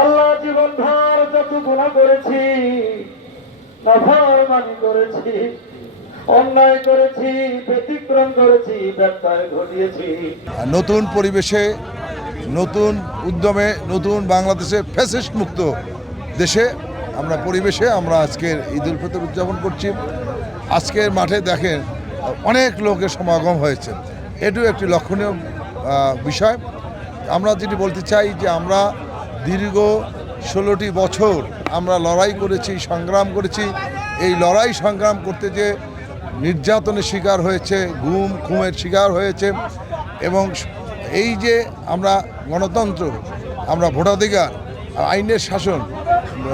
আল্লাহ জীবনভর যত গুনাহ করেছি, নাফরমানি করেছি, অন্যায় করেছি, ব্যতিক্রম করেছি, ব্যত্যয় ঘটিয়েছি। নতুন পরিবেশে, নতুন উদ্যমে, নতুন বাংলাদেশে ফ্যাসিস্ট মুক্ত দেশে আমরা পরিবেশে আমরা আজকের ঈদ উল ফিতর উদযাপন করছি। আজকের মাঠে দেখেন অনেক লোকের সমাগম হয়েছে, এটিও একটি লক্ষণীয় বিষয়। আমরা যেটি বলতে চাই যে আমরা দীর্ঘ 16টি বছর আমরা লড়াই করেছি, সংগ্রাম করেছি। এই লড়াই সংগ্রাম করতে যে নির্যাতনের শিকার হয়েছে, গুম খুমের শিকার হয়েছে, এবং এই যে আমরা গণতন্ত্র, আমরা ভোটাধিকার, আইনের শাসন,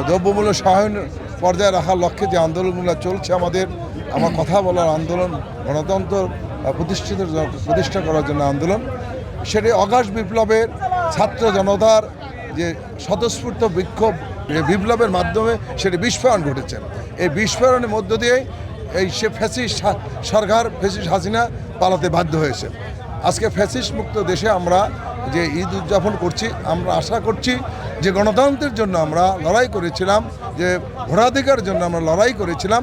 দ্রব্যমূল্য সহায়ন পর্যায়ে রাখার লক্ষ্যে যে আন্দোলনগুলো চলছে আমার কথা বলার আন্দোলন, গণতন্ত্র প্রতিষ্ঠা করার জন্য আন্দোলন, সেটি অগাস্ট বিপ্লবের ছাত্র জনতার যে স্বতঃস্ফূর্ত বিপ্লবের মাধ্যমে সেটি বিস্ফোরণ ঘটেছে। এই বিস্ফোরণের মধ্য দিয়ে সে ফ্যাসিস্ট সরকার, ফ্যাসিস্ট হাসিনা পালাতে বাধ্য হয়েছে। আজকে ফ্যাসিস্ট মুক্ত দেশে আমরা যে ঈদ উদযাপন করছি, আমরা আশা করছি যে গণতন্ত্রের জন্য আমরা লড়াই করেছিলাম, যে ভোটাধিকারের জন্য আমরা লড়াই করেছিলাম,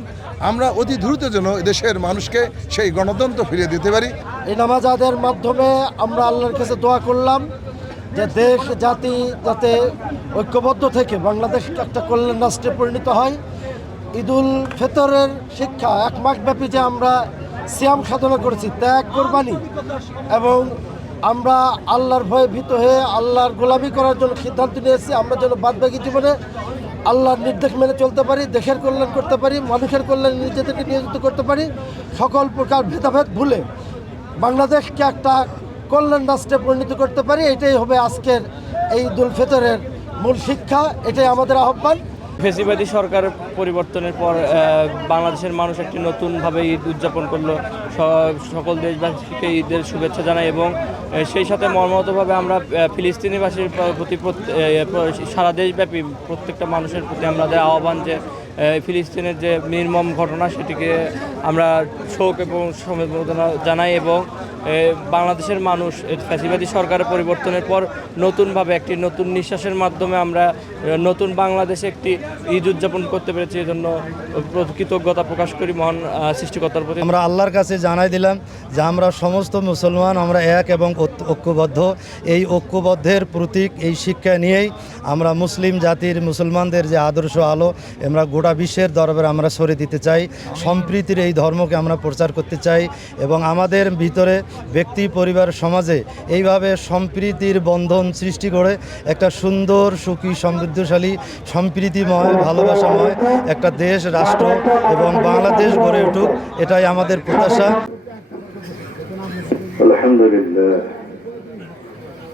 আমরা অতি দ্রুত যেন দেশের মানুষকে সেই গণতন্ত্র ফিরিয়ে দিতে পারি। এই নামাজ আদায়ের মাধ্যমে আমরা আল্লাহর কাছে দোয়া করলাম যে দেশ জাতি যাতে ঐক্যবদ্ধ থেকে বাংলাদেশ একটা কল্যাণ রাষ্ট্রে পরিণত হয়। ঈদুল ফিতরের শিক্ষা, এক মাসব্যাপী যে আমরা সিয়াম সাধনা করেছি, ত্যাগ কোরবানি, এবং আমরা আল্লাহর ভয়ে ভীত হয়ে আল্লাহর গোলামি করার জন্য সিদ্ধান্ত নিয়েছি। আমরা যেন বাদবাকি জীবনে আল্লাহর নির্দেশ মেনে চলতে পারি, দেশের কল্যাণ করতে পারি, মানুষের কল্যাণে নিজেদেরকে নিয়োজিত করতে পারি, সকল প্রকার ভেদাভেদ ভুলে বাংলাদেশকে একটা কল্যাণ রাষ্ট্রে পরিণত করতে পারি। এটাই হবে আজকের এই ঈদুল ফিতরের মূল শিক্ষা, এটাই আমাদের আহ্বান। ফেসিবাদী সরকার পরিবর্তনের পর বাংলাদেশের মানুষ একটি নতুনভাবে ঈদ উদযাপন করলো। সকল দেশবাসীকে ঈদের শুভেচ্ছা জানাই, এবং সেই সাথে মর্মাহতভাবে আমরা ফিলিস্তিনিবাসীর প্রতি সারা দেশব্যাপী প্রত্যেকটা মানুষের প্রতি আমাদের আহ্বান যে ফিলিস্তিনের যে নির্মম ঘটনা সেটিকে আমরা শোক এবং সমবেদনা জানাই, এবং বাংলাদেশের মানুষ ফ্যাসিবাদী সরকারের পরিবর্তনের পর নতুনভাবে একটি নতুন নিঃশ্বাসের মাধ্যমে আমরা নতুন বাংলাদেশে একটি ঈদ উদযাপন করতে পেরেছি। এই জন্য কৃতজ্ঞতা প্রকাশ করি মহান সৃষ্টিকর্তার প্রতি। আমরা আল্লাহর কাছে জানাই দিলাম যে আমরা সমস্ত মুসলমান, আমরা এক এবং ঐক্যবদ্ধ। এই ঐক্যবদ্ধের প্রতীক এই শিক্ষা নিয়েই আমরা মুসলিম জাতির, মুসলমানদের যে আদর্শ আলো আমরা গোটা বিশ্বের দরবারে আমরা ছড়িয়ে দিতে চাই। সম্প্রীতির এই ধর্মকে আমরা প্রচার করতে চাই, এবং আমাদের ভিতরে ব্যক্তি, পরিবার, সমাজে এইভাবে সম্প্রীতির বন্ধন সৃষ্টি করে একটা সুন্দর, সুখী, সমৃদ্ধশালী, সম্প্রীতিময়, ভালোবাসাময় একটা দেশ, রাষ্ট্র এবং বাংলাদেশ গড়ে উঠুক, এটাই আমাদের প্রত্যাশা। আলহামদুলিল্লাহ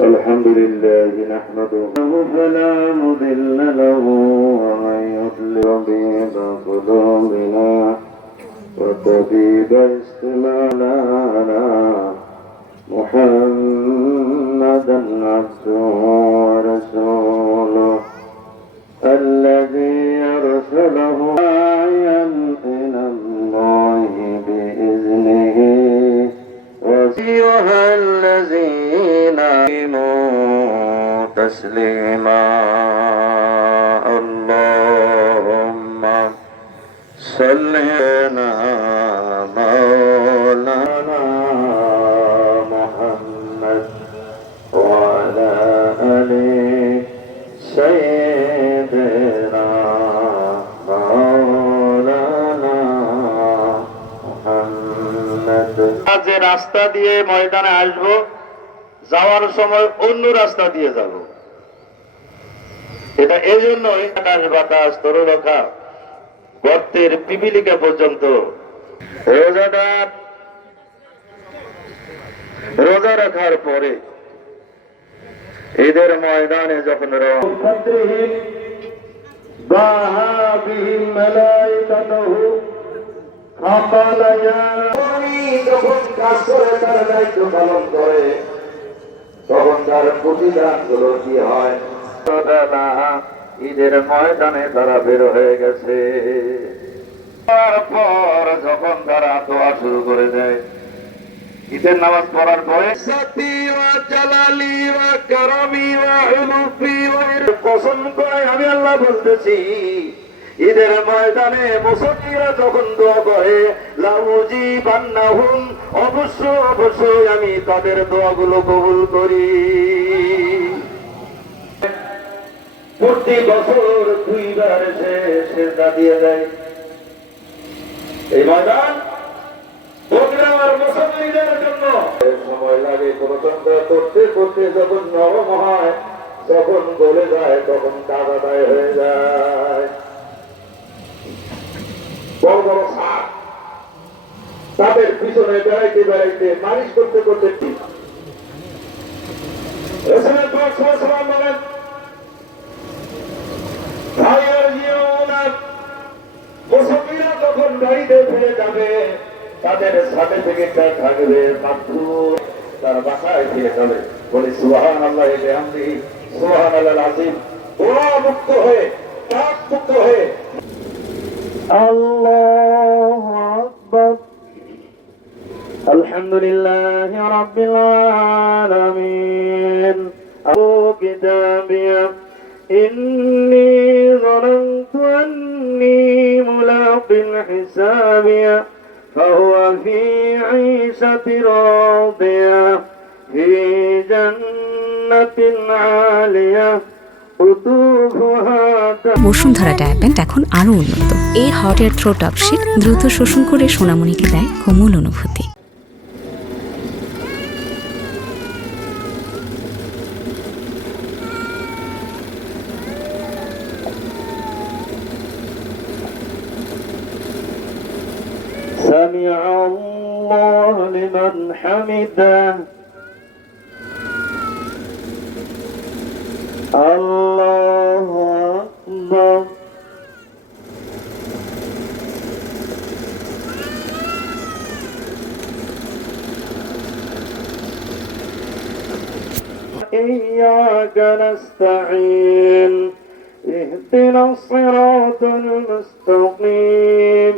আলহামদুলিল্লাহ নাহমাদুহু ফালা মুদিল্লা লাহু ওয়া মান ইউদ্লিল বিহি কুলুবিনা ওয়া তাবিবা ইসলামানা মুহাম্মাদান আবদুহু ওয়া রাসূলুহু الذي أرسله داعيا إلى الله بإذنه وأيها الذين آمنوا تسليما اللهم صل على مولانا محمد وعلى آله سيدنا مولانا محمد। যে রাস্তা দিয়ে ময়দানে আসবো, যাওয়ার সময় অন্য রাস্তা দিয়ে যাব। এটা এই জন্যই আকাশ বাতাস তরুলতা গর্তের পিপিলিকা পর্যন্ত রোজা রাখার পরে ঈদের ময়দানে যখন যখন কাজ করে, তার দায়িত্ব পালন করে, তখন তার প্রতিদান গুলো কি হয়? ঈদের ময়দানে তারা বের হয়ে গেছে, তারপর যখন তারা দোয়া শুরু করে দেয়, ঈদের নামাজ পড়ার পরে জালালি ওয়া কারামি ওয়া উলুফি ওয়া কসম করে আমি আল্লাহ বলতেছি, ঈদের ময়দানে মুসল্লিরা যখন দোয়া করে লাউজি বান্নাহুম, অবশ্যই আমি তাদের দোয়াগুলো কবুল করি। প্রতি বছর 2 বার সেজদা দিয়ে দেয় এই ময়দান প্রোগ্রামার মুসল্লিদের জন্য। সময় লাগে গণতন্ত্র করতে করতে যখন নরম হয়, তখন গলে যায়, তখন কাদাদায় হয়ে যায়। বড় বড় সাপ তাদের পিছনে বেড়াইতে বেড়াইতে মালিশ করতে করতে বলেন মুসল্লিরা যখন গাড়িতে ফিরে যাবে, তাদের সার্টিফিকেটটা থাকবে মাত্র তার বাসায় ফিরে যাবে। বলি সুবহানাল্লাহ বিহামদিহি সুবহানাল্লাহিল আযীম। ওরা মুক্ত হয়ে, পাপ মুক্ত হয়ে আল্লাহু আকবার। আলহামদুলিল্লাহি রাব্বিল আলামিন। আবু কিতাবিয়া ইন্নী ظننت أني ملاق حسابيا فهو في عيشة راضية في جنة عالية قطوفها বসুন্ধরা ডায়াপেন্ট এখন আরো উন্নত। এই হট এয়ার থ্রো টপশিট দ্রুত শোষণ করে সোনামণিকে দেয় কোমল অনুভূতি। سمع الله لمن حمده الله أكبر إياك نستعين اهدنا الصراط المستقيم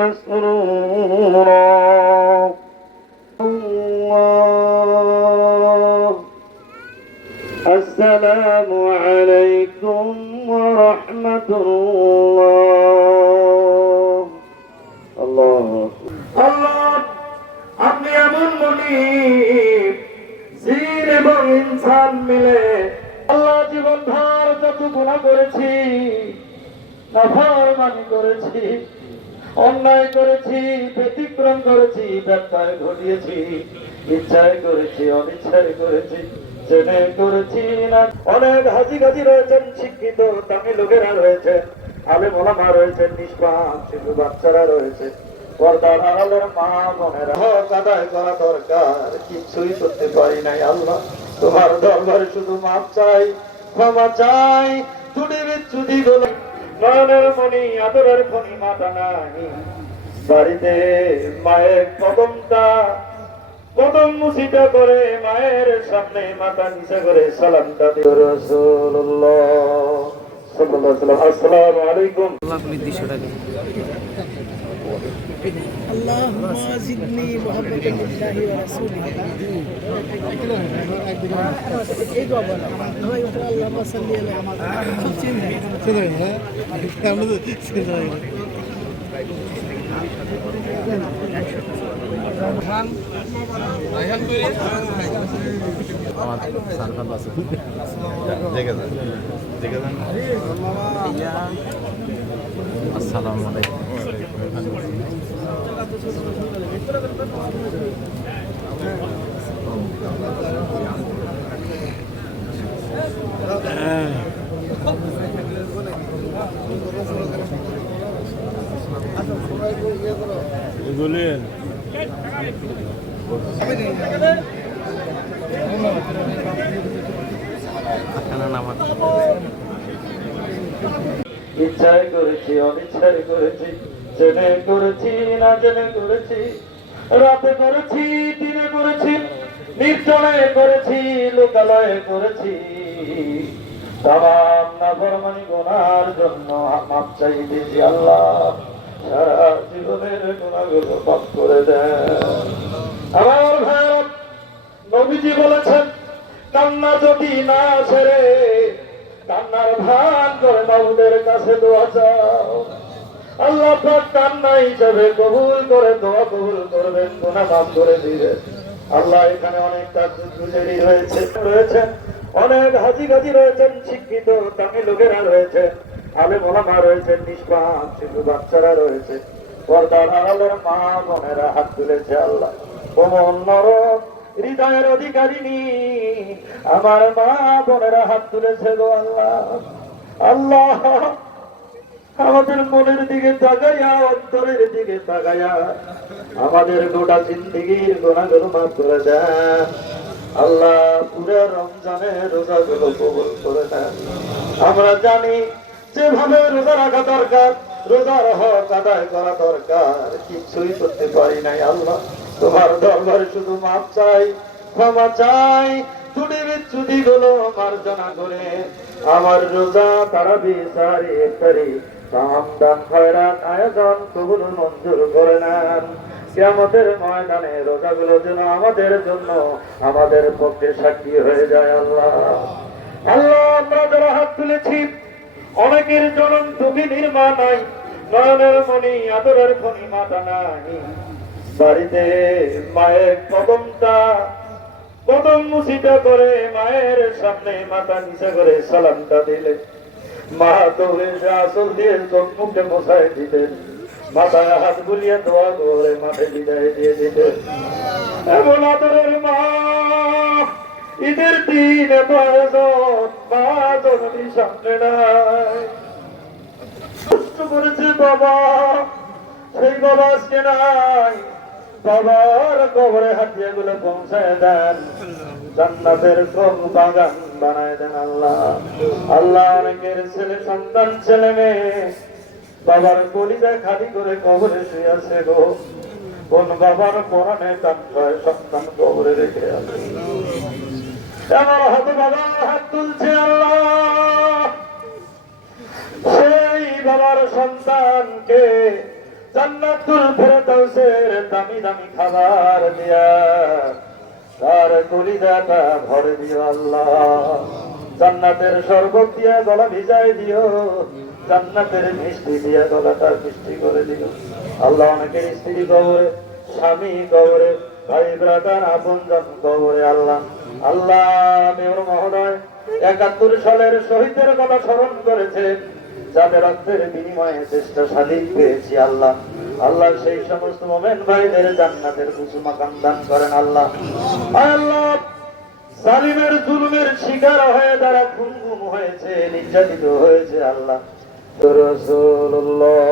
مسرورا الله السلام عليكم ورحمة الله الله الله আপনি এমন মুনিব জিন এবং ইনসান মিলে আল্লাহ জীবন ভর যত গুনাহ করেছি, নাফরমানি করেছি, অন্যায় করেছি, ব্যতিক্রম করেছি, ব্যত্যয় ঘটিয়েছি, ইচ্ছায় করেছি, অনিচ্ছায় করেছি, জেনে করেছি না। অনেক হাজি গাজি রয়েছেন, শিক্ষিত দামি লোকেরা রয়েছে, আলেম ওলামা রয়েছেন, নিষ্পাপ শিশু বাচ্চারা রয়েছে, পর্দার আড়ালের মা বোনেরা হক আদায় করা দরকার, কিছুই করতে পারি নাই। আল্লাহ তোমার দরবারে শুধু মাপ চাই, ক্ষমা চাই। ত্রুটি বিচ্যুতি গুলো নয়নের মণি আদরের খনি মাতা নাই, বাড়িতে মায়ের কদম মুছিটা করে মায়ের সামনে মাথা নিচে করে সালামটা দিয়ে রাসূলুল্লাহ সাল্লাল্লাহু আলাইহি ওয়াসাল্লাম। আসসালামু আলাইকুম। اللهم زدني محبة لله ورسوله اللهم صل আসসালামু আলাইকুম। ইচ্ছায় করেছি, অনিচ্ছায় করেছি, জেনে করেছি, না জেনে করেছি, রাতে করেছি, দিনে করেছি, নির্জনে করেছি, লোকালয়ে করেছি। তামাম নাফরমানি গুনার জন্য মাপ চাইতেছি। আল্লাহ সারা জীবনের গুনাহগুলো মাফ করে দেন। আমার ভাই নবীজি বলেছেন, কান্না যদি না ছেড়ে কান্নার ভান করে মাওলার কাছে দোয়া চাও, আল্লাহ পাক কান্না হিসেবে কবুল করে দোয়া কবুল করবেন, গুনাহ মাফ করে দিবেন। আল্লাহ এখানে অনেক তাজুদ্দুজারি রয়েছেন, অনেক হাজি গাজি রয়েছেন, শিক্ষিত দামি লোকেরা রয়েছে, আলেম ওলামা রয়েছেন, নিষ্পাপ শিশু বাচ্চারা রয়েছে, পর্দার আড়ালের মা বোনেরা হাত তুলেছে। আল্লাহ কোমল নরম হৃদয়ের অধিকারিণী আমার মা বোনেরা হাত তুলেছে গো আল্লাহ। আল্লাহ আমাদের মনের দিকে তাকাইয়া, অন্তরের দিকে তাকাইয়া আমাদের গোটা জিন্দেগীর গুনাহগুলো মাফ করে দেন আল্লাহ। পুরো রমজানের রোজাগুলো কবুল করে দেন। আমরা জানি যেভাবে রোজা রাখা দরকার, রোজার হক আদায় করা দরকার, কিছুই করতে পারি নাই আল্লাহ। তোমার দরবারে শুধু মাফ চাই, ক্ষমা চাই, ত্রুটি বিচ্যুতি গুলো মার্জনা করে আমার রোজা তারাবি সারি ইফতারি সাম দান খয়রাত আয়োজন কবুল মঞ্জুর করে নেন। কিয়ামতের ময়দানে রোজাগুলো যেন আমাদের জন্য, আমাদের পক্ষে সাক্ষী হয়ে যায় আল্লাহ। আল্লাহ আমরা যারা হাত তুলেছি, অনেকের জনম তুমি নির্মা নাই, নয়নের মণি আদরের খনি মাতা নাই, বাড়িতে মায়ের কদম মুছিটা করে মায়ের সামনে মাথা নিচে করে সালামটা দিলে মা দৌড়ে আসল দিয়ে চোখ মুখে মশাই দিতেন, মাথায় হাত বুলিয়ে দোয়া করে মাঠে বিদায় দিয়ে দিতেন। এমন আদরের মা ঈদের দিন এত আয়োজন, মা জননী সামনে নাই, কষ্ট করেছে বাবা, সেই বাবা আজকে নাই। বাবার কবরে হাতিয়া গুলো পৌঁছায় দেন, জান্নাতের কোন বাগান বানায় দেন আল্লাহ। আল্লাহ অনেকের ছেলে সন্তান, ছেলে মেয়ে বাবার কলিজা খালি করে কবরে শুয়ে আছে গো। কোন বাবার পরনে কান্নায় সন্তান কবরে রেখে আছে, আমার হাতে বাবা হাত তুলছে আল্লাহ। সেই বাবার সন্তানকে জান্নাতুল ফেরদাউসের দামি দামি খাবার দিয়া তার কলিজাটা ভরে দিও আল্লাহ। জান্নাতের শরবত দিয়া গলা ভিজাই দিও, জান্নাতের মিষ্টি দিয়া গলাটা মিষ্টি করে দিও আল্লাহ। অনেকের স্ত্রী কবরে, স্বামী কবরে, ভাই ব্রাদার আপনজন কবরে আল্লাহ। আল্লাহ মেয়র মহোদয় ৭১ সালের শহীদের কথা স্মরণ করেছে, যাদের রক্তের বিনিময়ে দেশটা স্বাধীন পেয়েছি আল্লাহ। আল্লাহ সেই সমস্ত মোমেন ভাইদের জান্নাতের উঁচু মাকাম দান করেন আল্লাহ। আল্লাহ জালিমের জুলুমের শিকার হয়ে যারা খুন হয়েছে, নির্যাতিত হয়েছে আল্লাহ, রাসূলুল্লাহ